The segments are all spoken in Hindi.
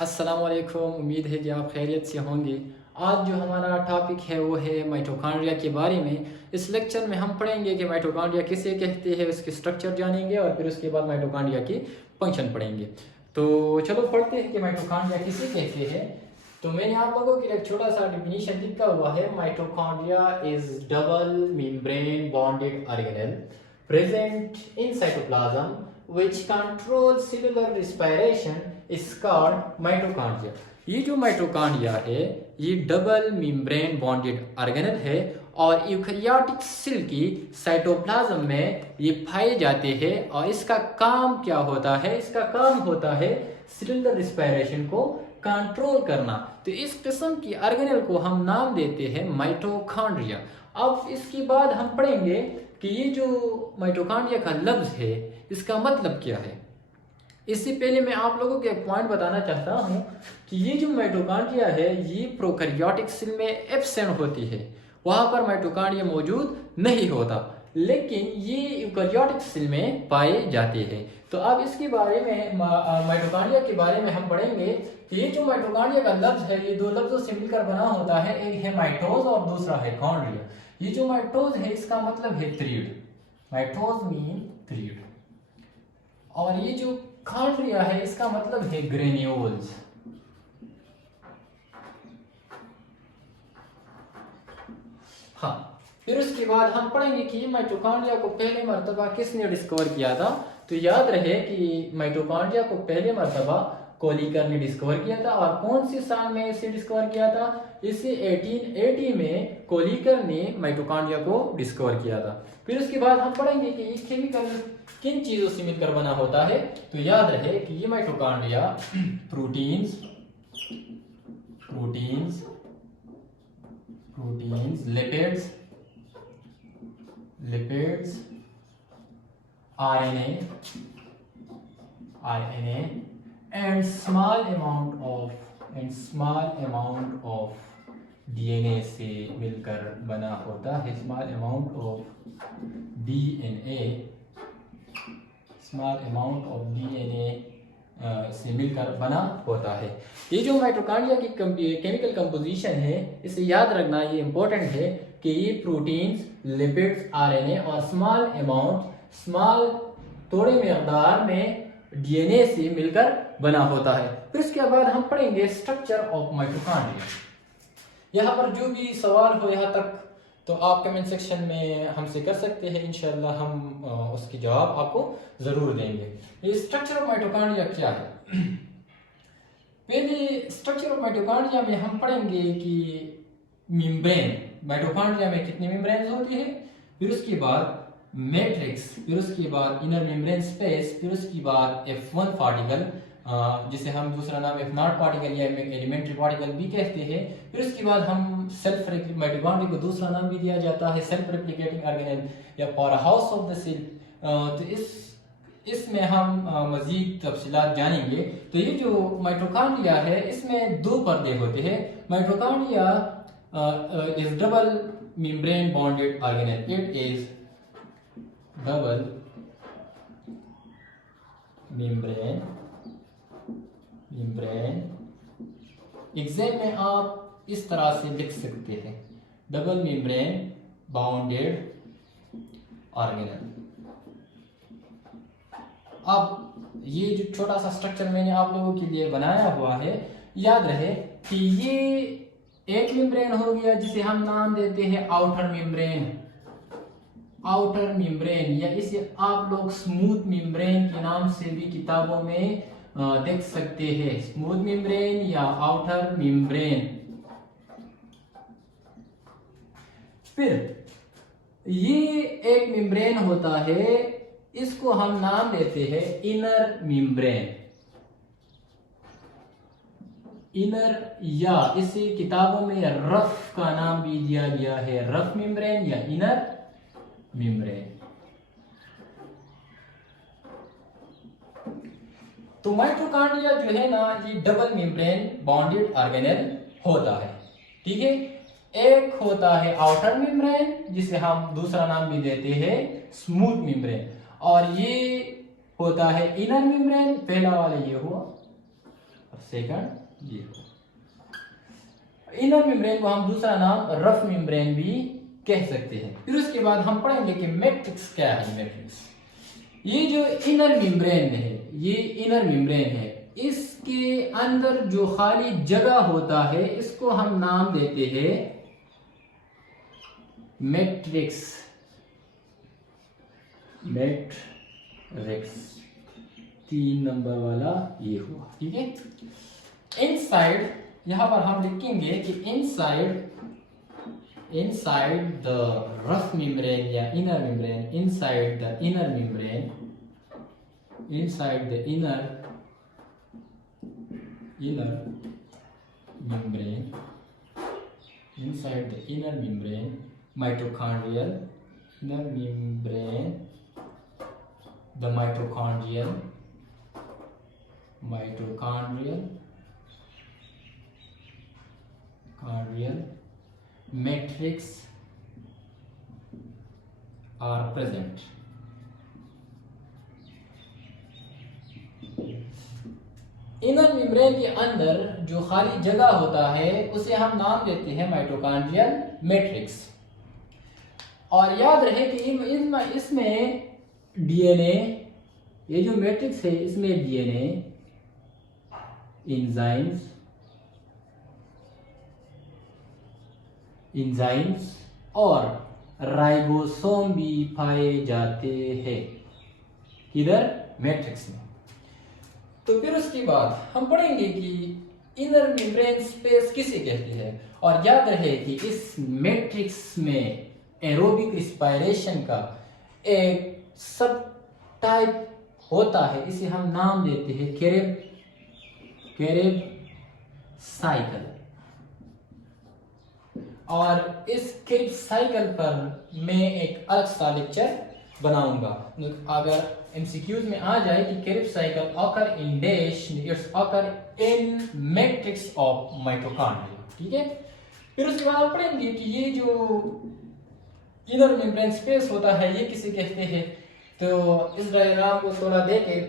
अस्सलाम वालेकुम। उम्मीद है कि आप खैरियत से होंगे। आज जो हमारा टॉपिक है वो है माइटोकॉन्ड्रिया के बारे में। इस लेक्चर में हम पढ़ेंगे कि माइटोकॉन्ड्रिया किसे कहते हैं, उसके स्ट्रक्चर जानेंगे और फिर उसके बाद माइटोकॉन्ड्रिया की फंक्शन पढ़ेंगे। तो चलो पढ़ते हैं कि माइटोकॉन्ड्रिया किसे कहते हैं। तो मैंने आप लोगों के लिए एक छोटा सा डिफिनीशन लिखा हुआ है। Mitochondria is double membrane bonded organelle present in cytoplasm which controls cellular respiration is called mitochondria। ये जो माइटोकॉन्ड्रिया है ये डबल मेम्ब्रेन बॉन्डेड ऑर्गेनेल है और यूकैरियोटिक सेल की साइटोप्लाज्म में ये पाए जाते हैं। और इसका काम क्या होता है? इसका काम होता है सेलुलर रिस्पायरेशन को कंट्रोल करना। तो इस किस्म की ऑर्गेनेल को हम नाम देते हैं माइटोकॉन्ड्रिया। अब इसके बाद हम पढ़ेंगे कि ये जो माइटोकॉन्ड्रिया का लफ्ज है इसका मतलब क्या है। इससे पहले मैं आप लोगों को एक पॉइंट बताना चाहता हूँ कि ये जो माइटोकॉन्ड्रिया है ये प्रोकैरियोटिक सेल में एब्सेंट होती है, वहाँ पर माइटोकॉन्ड्रिया मौजूद नहीं होता, लेकिन ये यूकैरियोटिक सेल में पाए जाते हैं। तो अब इसके बारे में माइटोकॉन्ड्रिया के बारे में हम पढ़ेंगे कि ये जो माइटोकॉन्ड्रिया का लफ्ज है ये दो लफ्जों से मिलकर बना होता है, एक है माइटोज और दूसरा है कॉन्ड्रिया। ये जो माइटोज है इसका मतलब है थ्रीड, माइटोज मीन थ्रीड, और ये जो कॉन्ड्रिया है इसका मतलब है ग्रेन्यूल्स। हाँ, फिर उसके बाद हम पढ़ेंगे कि माइटोकॉन्ड्रिया को पहले मर्तबा किसने डिस्कवर किया था। तो याद रहे कि माइटोकॉन्ड्रिया को पहले मर्तबा कोलिकर ने डिस्कवर किया था। और कौन से साल में इसे डिस्कवर किया था? इसे 1880 में कोलिकर ने माइटोकॉन्ड्रिया को डिस्कवर किया था। फिर उसके बाद हम पढ़ेंगे कि ये केमिकल किन चीजों से मिलकर बना होता है। तो याद रहे कि ये mitochondria proteins proteins proteins lipids lipids RNA and small amount of DNA से मिलकर बना होता है। स्मॉल अमाउंट डीएनए से मिलकर बना होता है। ये जो माइटोकॉन्ड्रिया की केमिकल कंपोजिशन है इसे याद रखना, ये इंपॉर्टेंट है कि ये प्रोटीन्स, लिपिड्स, आरएनए और स्मॉल थोड़े मकदार में डीएनए से मिलकर बना होता है। फिर उसके बाद हम पढ़ेंगे स्ट्रक्चर ऑफ माइटोकॉन्ड्रिया। यहाँ पर जो भी सवाल हो यहाँ तक तो आप कमेंट सेक्शन में हमसे कर सकते हैं, इंशाल्लाह हम उसके जवाब आपको जरूर देंगे। ये स्ट्रक्चर ऑफ माइटोकॉन्ड्रिया क्या है? पहले स्ट्रक्चर ऑफ माइटोकॉन्ड्रिया में हम पढ़ेंगे कि मेम्ब्रेन, माइटोकॉन्ड्रिया में कितनी मेम्ब्रेन होती है, फिर उसके बाद मैट्रिक्स, फिर उसके बाद इनर मेम्ब्रेन स्पेस, फिर उसके बाद F1 पार्टिकल जिसे हम दूसरा नाम F0 पार्टिकल या एलिमेंट्री पार्टिकल भी कहते हैं। फिर उसके बाद हम सेल्फ माइटोकॉन्ड्रिया को दूसरा नाम भी दिया जाता है सेल्फ रेप्लिकेटिंग ऑर्गेनेल या power house of the cell. तो इसमें हम मजीद तफसीलात जानेंगे। तो ये जो माइटोकॉन्ड्रिया है इसमें दो पर्दे होते हैं। Mitochondria is double membrane bonded organelle, it is double membrane exam में आप इस तरह से लिख सकते हैं, डबल मेम्ब्रेन बाउंडेड ऑर्गेनेल। अब ये जो छोटा सा स्ट्रक्चर मैंने आप लोगों के लिए बनाया हुआ है, याद रहे कि ये एक मेम्ब्रेन हो गया जिसे हम नाम देते हैं आउटर मेम्ब्रेन, या इसे आप लोग स्मूथ मेम्ब्रेन के नाम से भी किताबों में देख सकते हैं, स्मूथ मेम्ब्रेन या आउटर मेम्ब्रेन। फिर ये एक मेम्ब्रेन होता है, इसको हम नाम देते हैं इनर मेम्ब्रेन, या इसे किताबों में रफ का नाम भी दिया गया है, रफ मेम्ब्रेन या इनर मेम्ब्रेन। तो माइटोकॉन्ड्रिया जो है ना ये डबल मेम्ब्रेन बॉन्डेड ऑर्गेनेल होता है, ठीक है। एक होता है आउटर मेम्ब्रेन जिसे हम दूसरा नाम भी देते हैं स्मूथ मेम्ब्रेन, और ये होता है इनर मेम्ब्रेन, पहला वाला ये हुआ सेकंड ये हुआ। इनर मेम्ब्रेन को हम दूसरा नाम रफ मेम्ब्रेन भी कह सकते हैं। फिर उसके बाद हम पढ़ेंगे कि मैट्रिक्स क्या है। मैट्रिक्स, ये जो इनर मेम्ब्रेन है, ये इनर मेम्ब्रेन है, इसके अंदर जो खाली जगह होता है इसको हम नाम देते हैं मैट्रिक्स। मैट्रिक्स 3 नंबर वाला ये हुआ, ठीक है। इनसाइड यहां पर हम लिखेंगे कि इनसाइड द रफ मेम्ब्रेन या inner membrane, inside the inner membrane, inside the inner membrane, inside the inner membrane, mitochondrial, inner membrane, the mitochondrial matrix are present. Inner membrane के अंदर जो खाली जगह होता है उसे हम नाम देते हैं माइटोकॉन्ड्रियल मैट्रिक्स। और याद रहे कि इसमें डीएनए, ये जो मैट्रिक्स है इसमें डीएनए, एंजाइम्स और राइबोसोम भी पाए जाते हैं किधर, मैट्रिक्स में। तो फिर उसके बाद हम पढ़ेंगे कि इनर मेम्ब्रेन स्पेस किसे कहते हैं। और याद रहे कि इस मैट्रिक्स में एरोबिक रिस्पायरेशन का एक सब टाइप होता है, इसे हम नाम देते हैं कैरेब साइकिल। और इस कैरेब साइकिल पर मैं एक अलग सा लेक्चर बनाऊंगा। अगर MCQs में आ जाए कि Krebs cycle occur in dash, it's occur in matrix of mitochondria, ठीक है। फिर उसके बाद आप पढ़ेंगे कि ये जो इनर मेम्ब्रेन स्पेस होता है ये किसे कहते हैं। तो इस डायग्राम को थोड़ा देखें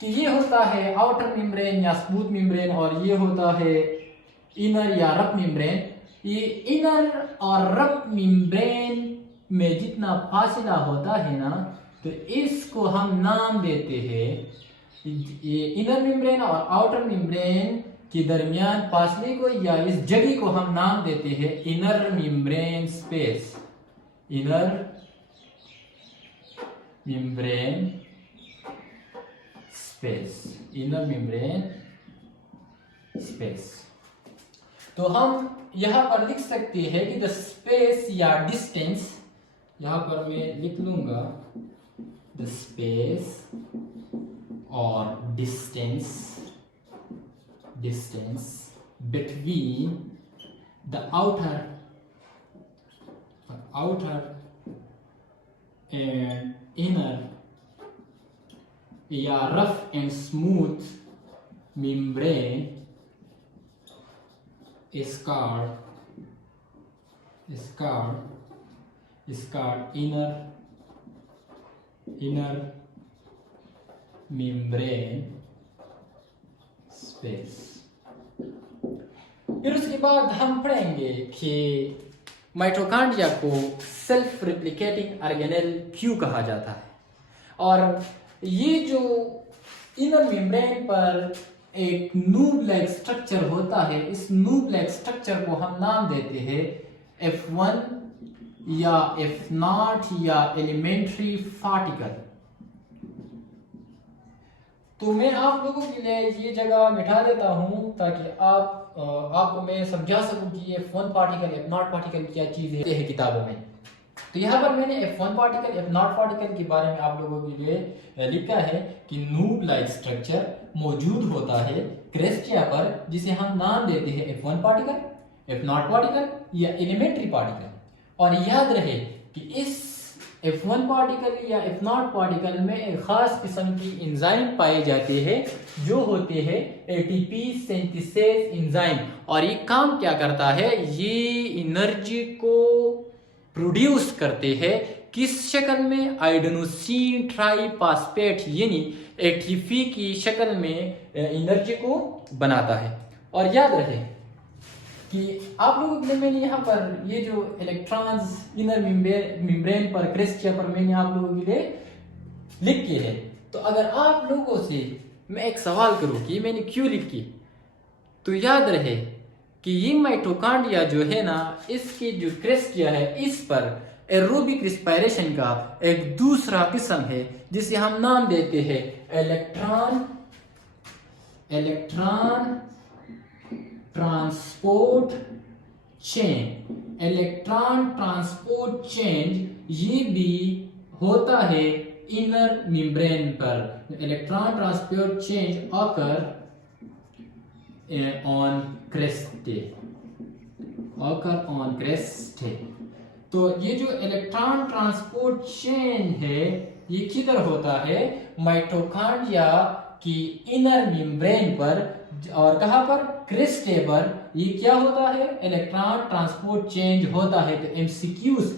कि ये होता है आउटर मेम्ब्रेन या स्मूथ मेम्ब्रेन, और ये होता है इनर या रफ मेम्ब्रेन। ये इनर और रफ मेम्ब्रेन में जितना फासला होता है ना, तो इसको हम नाम देते हैं, ये इनर मेम्ब्रेन और आउटर मेम्ब्रेन के दरमियान फासले को या इस जगह को हम नाम देते हैं inner membrane space. Inner membrane space, inner membrane space. तो हम यहां पर लिख सकते हैं कि द स्पेस या डिस्टेंस, यहां पर मैं लिख लूंगा the space or distance between the outer and inner या rough and smooth membrane is called inner membrane space। फिर उसके बाद हम पढ़ेंगे कि माइटोकॉन्ड्रिया को सेल्फ रिप्लिकेटिंग ऑर्गेनेल क्यों कहा जाता है। और ये जो इनर मेम्ब्रेन पर एक नूब लाइक स्ट्रक्चर होता है, इस नूब लाइक स्ट्रक्चर को हम नाम देते हैं F1 या F0 या एलिमेंट्री पार्टिकल। तो मैं आप लोगों के लिए ये जगह मिटा देता हूं ताकि आपको मैं समझा सकूं कि F1 पार्टिकल F0 पार्टिकल क्या चीज़ है किताबों में। तो यहाँ पर मैंने F1 पार्टिकल F0 पार्टिकल के बारे में आप लोगों के लिए लिखा है कि नूब लाइक स्ट्रक्चर मौजूद होता है क्रेस्टिया पर, जिसे हम नाम देते हैं F1 पार्टिकल, F0 पार्टिकल या एलिमेंट्री पार्टिकल। और याद रहे कि इस F1 पार्टिकल या F0 पार्टिकल में एक खास किस्म की एंजाइम पाए जाते हैं जो होते हैं ATP सिंथेसेस एंजाइम। और ये काम क्या करता है, ये एनर्जी को प्रोड्यूस करते हैं किस शक्ल में? आइडोनोसिन ट्राइफॉस्फेट यानी एटीपी की शक्ल में एनर्जी को बनाता है। और याद रहे कि आप लोगों के लिए मैंने यहाँ पर ये जो इलेक्ट्रॉन्स इनर मेम्ब्रेन पर क्रेस्टिया पर मैंने आप लोगों के लिए लिख के है। तो अगर आप लोगों से मैं एक सवाल करूं कि मैंने क्यों लिखी, तो याद रहे कि ये माइटोकॉन्ड्रिया जो है ना, इसकी जो क्रेस्टिया है इस पर एरोबिक रिस्पायरेशन का एक दूसरा किस्म है जिसे हम नाम देते हैं electron transport chain. Electron transport chain ये भी होता है इनर मेम्ब्रेन पर। Electron transport chain occur on cristae. तो ये जो इलेक्ट्रॉन ट्रांसपोर्ट चेन है ये किधर होता है? माइटोकॉन्ड्रिया की इनर मेम्ब्रेन पर। और कहां पर? क्रेस्टे पर। ये क्या होता है? इलेक्ट्रॉन ट्रांसपोर्ट चेंज होता है। तो एमसीक्यूज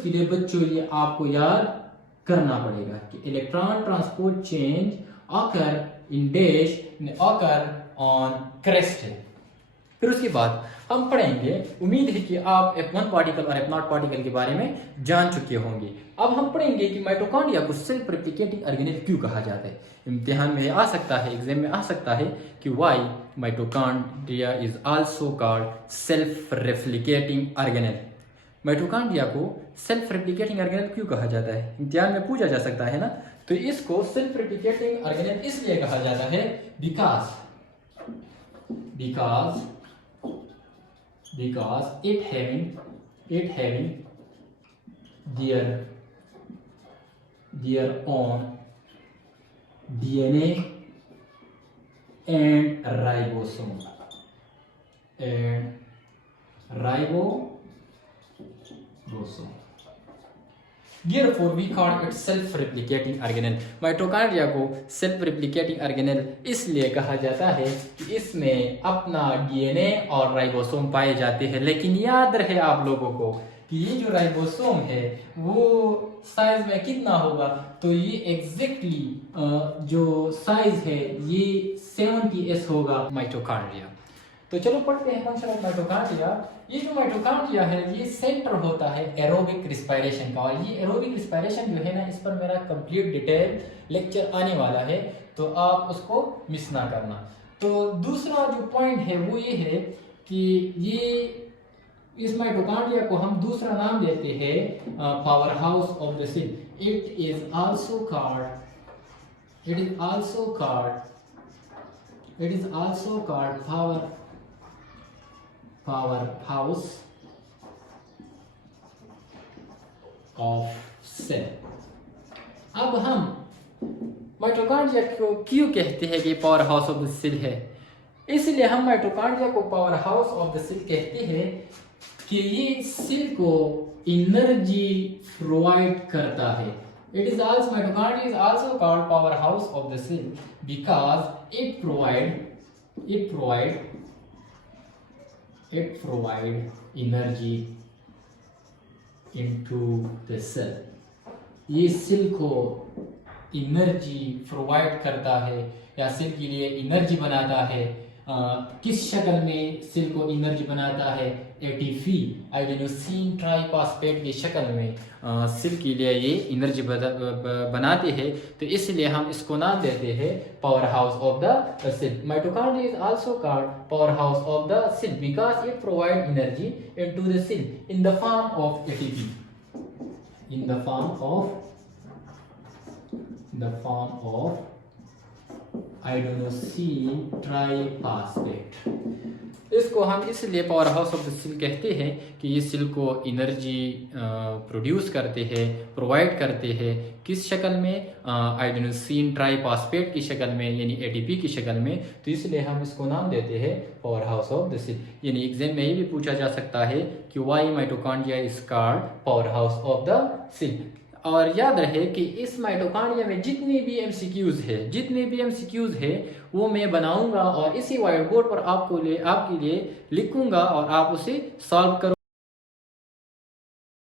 के लिए बच्चों ये आपको याद करना पड़ेगा कि electron transport chain occur in dash occur on cristae. फिर उसके बाद हम पढ़ेंगे, उम्मीद है कि आप F1 पार्टिकल और F0 पार्टिकल के बारे में जान चुके होंगे। अब हम पढ़ेंगे कि माइटोकॉन्ड्रिया को सेल्फ रेप्लिकेटिंग ऑर्गेनेल क्यों कहा जाता है। इम्तिहान में आ सकता है, एग्जाम में आ सकता है कि why mitochondria is also called self replicating organelle. Mitochondria को सेल्फ रेप्लिकेटिंग ऑर्गेनेल क्यों कहा जाता है? इम्तिहान में पूछा जा सकता है ना। तो इसको सेल्फ रेप्लिकेटिंग ऑर्गेनेल इसलिए कहा जाता है because it having their own DNA and ribosome Therefore we call it self replicating organelle। Mitochondria को सेल्फ रेप्लिकेटिंग ऑर्गेनेल इसलिए कहा जाता है कि इसमें अपना डीएनए और राइबोसोम पाए जाते हैं। लेकिन याद रहे आप लोगों को कि ये जो राइबोसोम है वो साइज में कितना होगा? तो ये एग्जैक्टली जो साइज है ये 70s होगा माइटोकॉन्ड्रिया। तो चलो पढ़ते हैं फंक्शन ऑफ माइटोकॉन्ड्रिया। ये जो माइटोकॉन्ड्रिया है ये सेंटर होता है एरोबिक रिस्पायरेशन का। और ये एरोबिक रिस्पायरेशन जो है ना, इस पर मेरा कंप्लीट डिटेल लेक्चर आने वाला है, तो आप उसको मिस ना करना। तो दूसरा जो पॉइंट है वो ये है कि ये इस माइटोकॉन्ड्रिया को हम दूसरा नाम देते हैं power house of the cell. It is also called power house of cell. अब हम माइटोकॉन्ड्रिया को क्यों कहते हैं कि power house of the cell है? इसलिए हम माइटोकॉन्ड्रिया को power house of the cell कहते हैं कि ये सेल को एनर्जी प्रोवाइड करता है। Mitochondria is also called powerhouse of the cell because it provide energy into the cell। ये सेल को एनर्जी प्रोवाइड करता है या सेल के लिए एनर्जी बनाता है। किस शक्ल में सेल को एनर्जी बनाता है? एटीपी आइडेनोसिन ट्राइफॉस्फेट की शक्ल में सेल के लिए ये एनर्जी बनाते हैं। तो इसलिए हम इसको नाम देते हैं power house of the cell. Mitochondria is also called power house of the cell because it provide energy into the cell in the form of ATP, in the form of adenosine triphosphate. इसको हम इसलिए power house of the cell कहते हैं कि ये सेल को एनर्जी प्रोड्यूस करते हैं, प्रोवाइड करते हैं। किस शक्ल में? आइडेनोसिन ट्राइफॉस्फेट की शक्ल में, यानी एटीपी की शक्ल में। तो इसलिए हम इसको नाम देते हैं power house of the cell. यानी एग्जाम में ये भी पूछा जा सकता है कि why mitochondria is called power house of the cell. और याद रहे कि इस माइटोकॉन्ड्रिया में जितने भी एमसीक्यूज है वो मैं बनाऊंगा और इसी व्हाइट बोर्ड पर आपके लिए लिखूंगा और आप उसे सॉल्व करो।